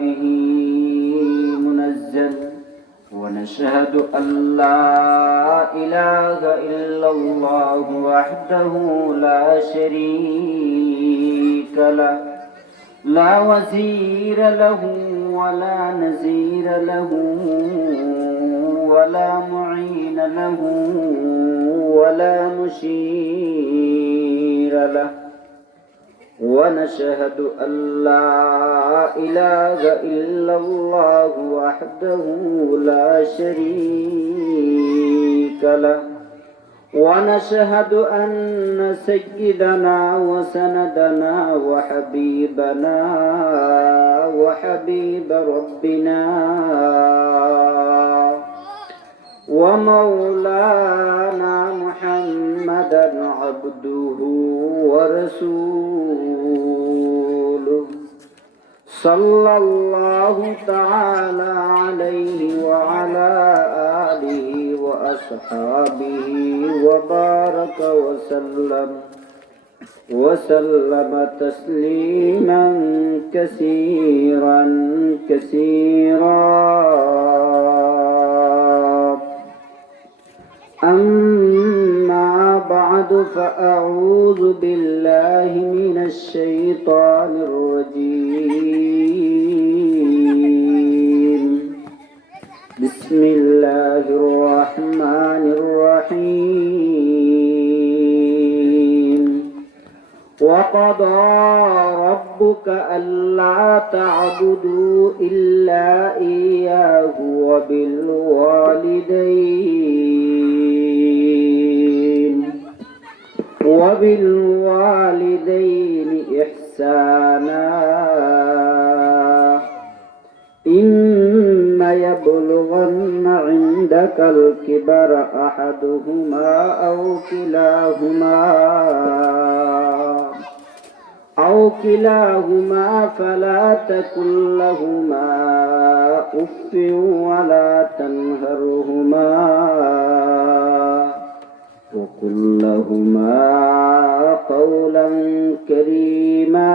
به منزل ونشهد أن لا إله إلا الله وحده لا شريك له لا وزير له ولا نزير له ولا معين له ولا مشير له ونشهد أن لا إله إلا الله وحده لا شريك له ونشهد أن سيدنا وسندنا وحبيبنا وحبيب ربنا ومولانا محمدا عبده ورسوله صلى الله تعالى عليه وعلى آله وأصحابه وبارك وسلم تسليما كثيرا أما بعد فأعوذ بالله من الشيطان الرجيم بسم الله الرحمن الرحيم وقضى ربك ألا تعبدوا إلا إياه وبالوالدين إحسانا إما يبلغن عندك الكبر أحدهما أو كلاهما فلا تقل لهما أف ولا تنهرهما وقل لهما قولا كريما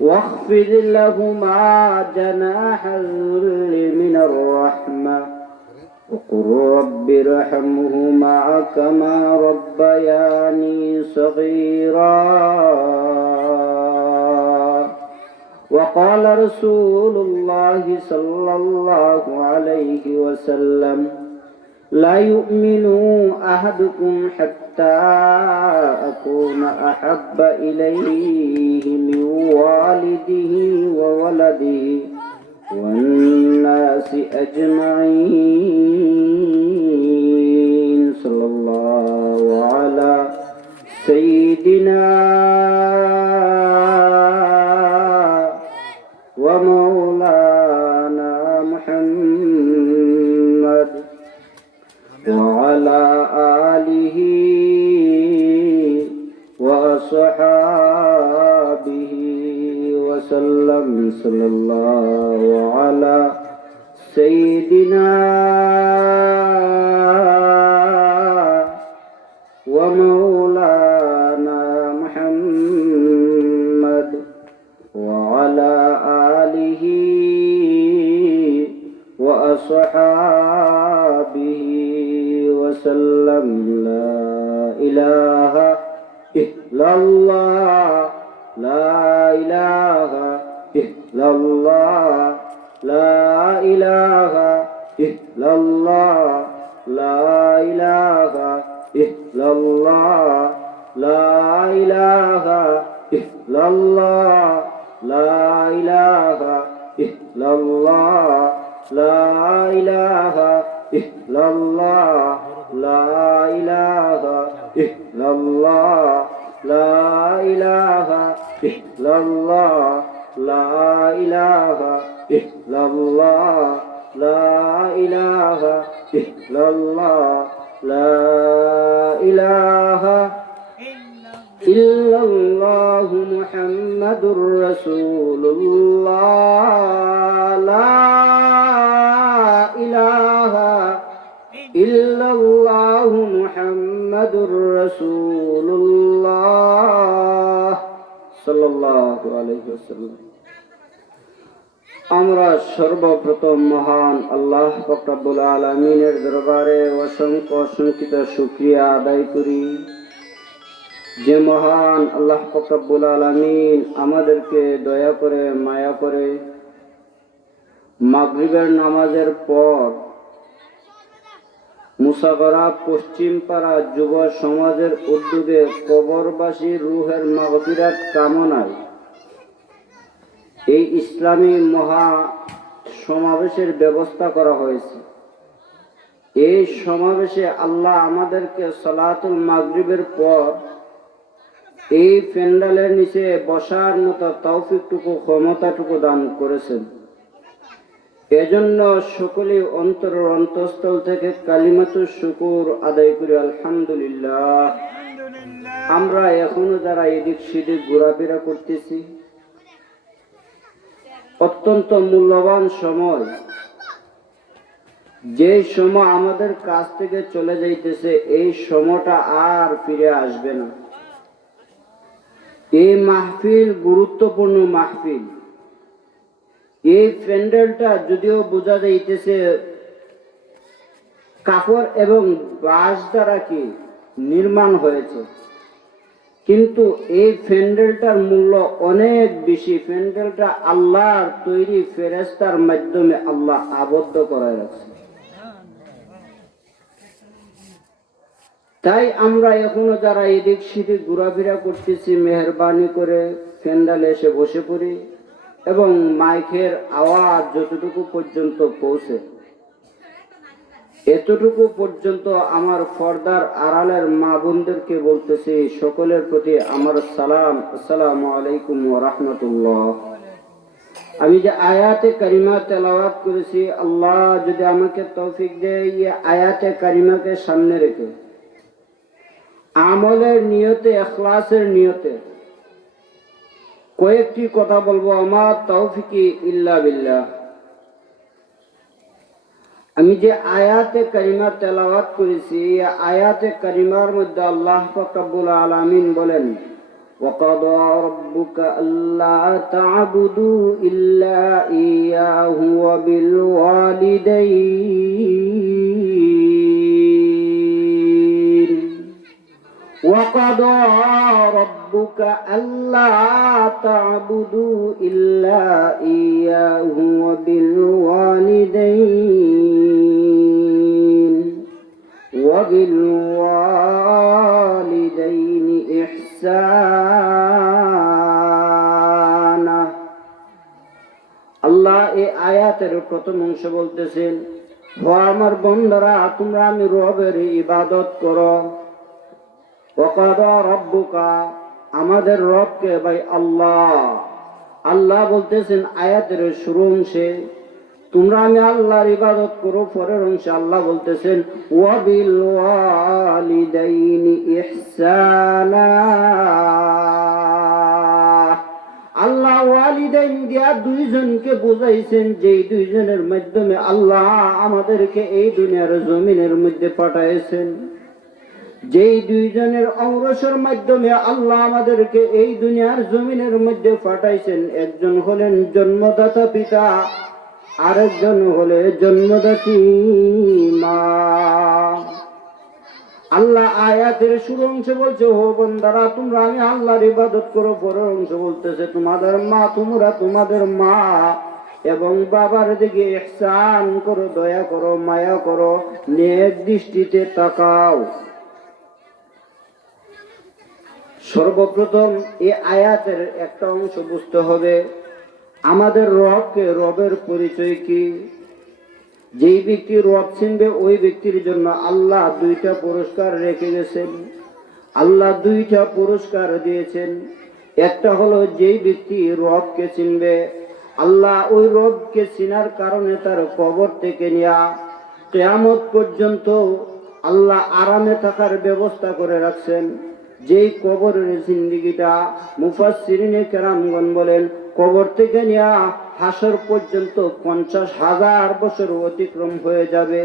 واخفض لهما جناح الذل من الرحمة وقل رب ارحمهما كما ربياني صغيرا وقال رسول الله صلى الله عليه وسلم لا يؤمن أحدكم حتى أكون أحب إليه من والده وولده والناس أجمعين صلى الله على سيدنا ومولانا محمد وعلى آله وأصحابه وسلم صلى الله على سيدنا ومولانا محمد وعلى آله وأصحابه وسلم لا إله إلا الله لا إله إلا الله لا إله إلا الله لا إله إلا الله لا إله إلا الله لا إله إلا الله لا إله إلا الله لا إله إلا الله لا إله إلا الله لا إله إلا الله لا إله إلا الله لا إله إلا الله محمد رسول الله لا إله إلا الله محمد رسول الله صلى الله সাল্লাল্লাহু আলাইহি ওয়াসাল্লাম। আমরা সর্বপ্রথম মহান আল্লাহ পাক রব্বুল আলামিনের দরবারে অসংখ্য অসংখ্য শুকরিয়া আদায় করি, যে মহান আল্লাহ পাক রব্বুল আলামিন আমাদেরকে দয়া করে মায়া করে মাগরিবের নামাজের পর মুসাগরা পশ্চিম পাড়া যুব সমাজের উদ্যোগে কবরবাসী রুহের মাগফিরাত কামনায় এই ইসলামী মহা সমাবেশের ব্যবস্থা করা হয়েছে। এই সমাবেশে আল্লাহ আমাদেরকে সালাতুল মাগরিবের পর এই প্যান্ডেলের নিচে বসার মতো তৌফিকটুকু ক্ষমতাটুকু দান করেছেন। এজন্য সকলেই অন্তরের অন্তঃস্থল থেকে কালিমাতুশ শুকুর আদায় করি আলহামদুলিল্লাহ। আমরা এখনো যারা এদিক সেদিক ঘোরাফেরা করতেছি, অত্যন্ত মূল্যবান সময়, যে সময় আমাদের কাছ থেকে চলে যাইতেছে এই সময়টা আর ফিরে আসবে না। এই মাহফিল গুরুত্বপূর্ণ মাহফিল। এই প্যান্ডেলটা যদিও বোঝা যাইতেছে কাপড় এবং বাঁশ দ্বারা কি নির্মাণ হয়েছে, কিন্তু এই প্যান্ডেলটার মূল্য অনেক বেশি। প্যান্ডেলটা আল্লাহর তৈরি ফেরেশতার মাধ্যমে আল্লাহ আবদ্ধ করায় রাখছে। তাই আমরা এখনো যারা এদিক সেদিক ঘোরাফেরা করতেছি, মেহরবানি করে প্যান্ডেলে এসে বসে পড়ি এবং মাইকের আওয়াজ যতটুকু পর্যন্ত পৌঁছে এতটুকু পর্যন্ত আমার পর্দার আড়ালের মা বোনদেরকে বলতেছি, সকলের প্রতি আমার সালাম, আসসালামু আলাইকুম ওয়া রাহমাতুল্লাহ। আমি যে আয়াতে কারিমা তেলাওয়াত করেছি, আল্লাহ যদি আমাকে তৌফিক দেয় এই আয়াতে কারিমাকে সামনে রেখে আমলের নিয়তে, ইখলাসের নিয়তে কয়েকটি কথা বলবো। আমার তৌফিকি ইল্লা বিল্লাহ। আমি যে আয়াতে কারিমা তেলাওয়াত করেছি, আয়াতে কারিমার মধ্যে আল্লাহ পাক রব্বুল আলামিন বলেন, وَقَضَى رَبُّكَ أَلَّا تَعْبُدُوا إِلَّا إِيَّاهُ وَقَضَى رَبُّكَ أَلَّا تَعْبُدُوا إِلَّا إِيَّاهُ وَبِالْوَالِدَيْنِ إِحْسَانًا। আল্লাহ এই আয়াতের প্রথম অংশ বলতেছেন, ও আমার বন্দারা, তোমরা আমি রবের ইবাদত করো। ওয়াকাদা রব্বুকা, আমাদের রবকে ভাই আল্লাহ। আল্লাহ বলতেছেন আয়াতের শুরু অংশে, তোমরা আমি আল্লাহর ইবাদত করো। পরের অংশে আল্লাহ বলতেছেন ওয়াবিল ওয়ালিদাইনি ইহসানা। আল্লাহ ওয়ালিদাইন দিয়া দুইজনকে বুঝাইছেন, যেই দুইজনের মাধ্যমে আল্লাহ আমাদেরকে এই দুনিয়ার জমিনের মধ্যে পাঠাইছেন। যেই দুইজনের ঔরসের মাধ্যমে আল্লাহ আমাদেরকে এই দুনিয়ার জমিনের মধ্যে পাঠাইছেন, একজন হলেন জন্মদাতা পিতা, আরেকজন হলে জন্মদাত্রী মা। আল্লাহ আয়াতের শুরু অংশে বলছে, ও বান্দারা, তোমরা আমি আল্লাহর ইবাদত করো। পরের অংশ বলতেছে, তোমরা তোমাদের মা এবং বাবার দিকে ইহসান করো, দয়া করো, মায়া করো, নেক দৃষ্টিতে তাকাও। সর্বপ্রথম এই আয়াতের একটা অংশ বুঝতে হবে, আমাদের রবকে, রবের পরিচয় কি। যেই ব্যক্তি রব চিনবে ওই ব্যক্তির জন্য আল্লাহ দুইটা পুরস্কার রেখে গেছেন। আল্লাহ দুইটা পুরস্কার দিয়েছেন। একটা হলো যেই ব্যক্তি রবকে চিনবে, আল্লাহ ওই রবকে চিনার কারণে তার কবর থেকে নিয়ে কিয়ামত পর্যন্ত আল্লাহ আরামে থাকার ব্যবস্থা করে রাখছেন। যেই কবরের জিন্দেগিটা মুফাসসিরিনে কেরামগণ বলেন, কবর থেকে নিয়ে হাসর পর্যন্ত 50,000 বছর অতিক্রম হয়ে যাবে।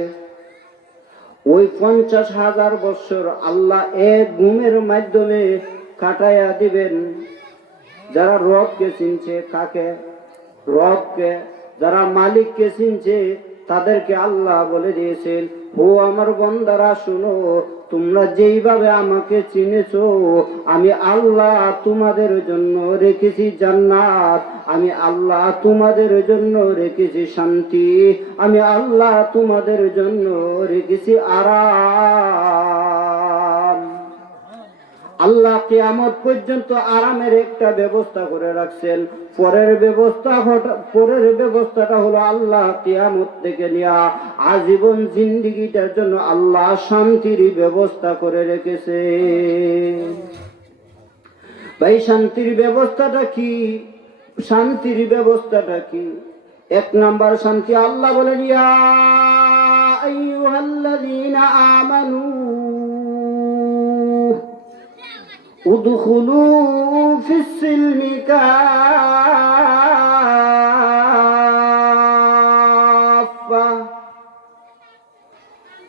ওই 50,000 বছর আল্লাহ এক ঘুমের মাধ্যমে কাটাইয়া দিবেন। যারা রবকে চিনছে, কাকে? রবকে। যারা মালিককে চিনছে তাদেরকে আল্লাহ বলে দিয়েছেন, ও আমার বান্দারা শুনো, তোমরা যেইভাবে আমাকে চিনেছো, আমি আল্লাহ তোমাদের জন্য রেখেছি জান্নাত, আমি আল্লাহ তোমাদের জন্য রেখেছি শান্তি, আমি আল্লাহ তোমাদের জন্য রেখেছি আরাম। আল্লাহ কিয়ামত পর্যন্ত আরামের একটা ব্যবস্থা করে রাখছেন। পরের ব্যবস্থাটা হলো আল্লাহ কিয়ামত থেকে নিয়া আজীবন জিন্দেগিটার জন্য আল্লাহ শান্তির ব্যবস্থা করে রেখেছে। ভাই, শান্তির ব্যবস্থাটা কি? শান্তির ব্যবস্থাটা কি? এক নাম্বার শান্তি, আল্লাহ বলেন, ইয়া আইয়ুহাল্লাযীনা আমানু উদখুলু ফিস-সিলমি কাফা।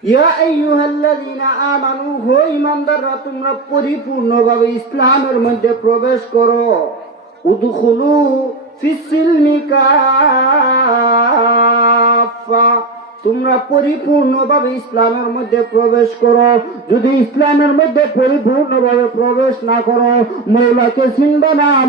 ইয়া আইয়ুহাল্লাযীনা আমানু, হে ঈমানদাররা, তোমরা পরিপূর্ণভাবে ইসলামের মধ্যে প্রবেশ করো। উদখুলু ফিস-সিলমি কাফা, তোমরা পরিপূর্ণভাবে ইসলামের মধ্যে প্রবেশ করো। যদি ইসলামের মধ্যে পরিপূর্ণভাবে প্রবেশ না করো, মওলাকে চিনবে না।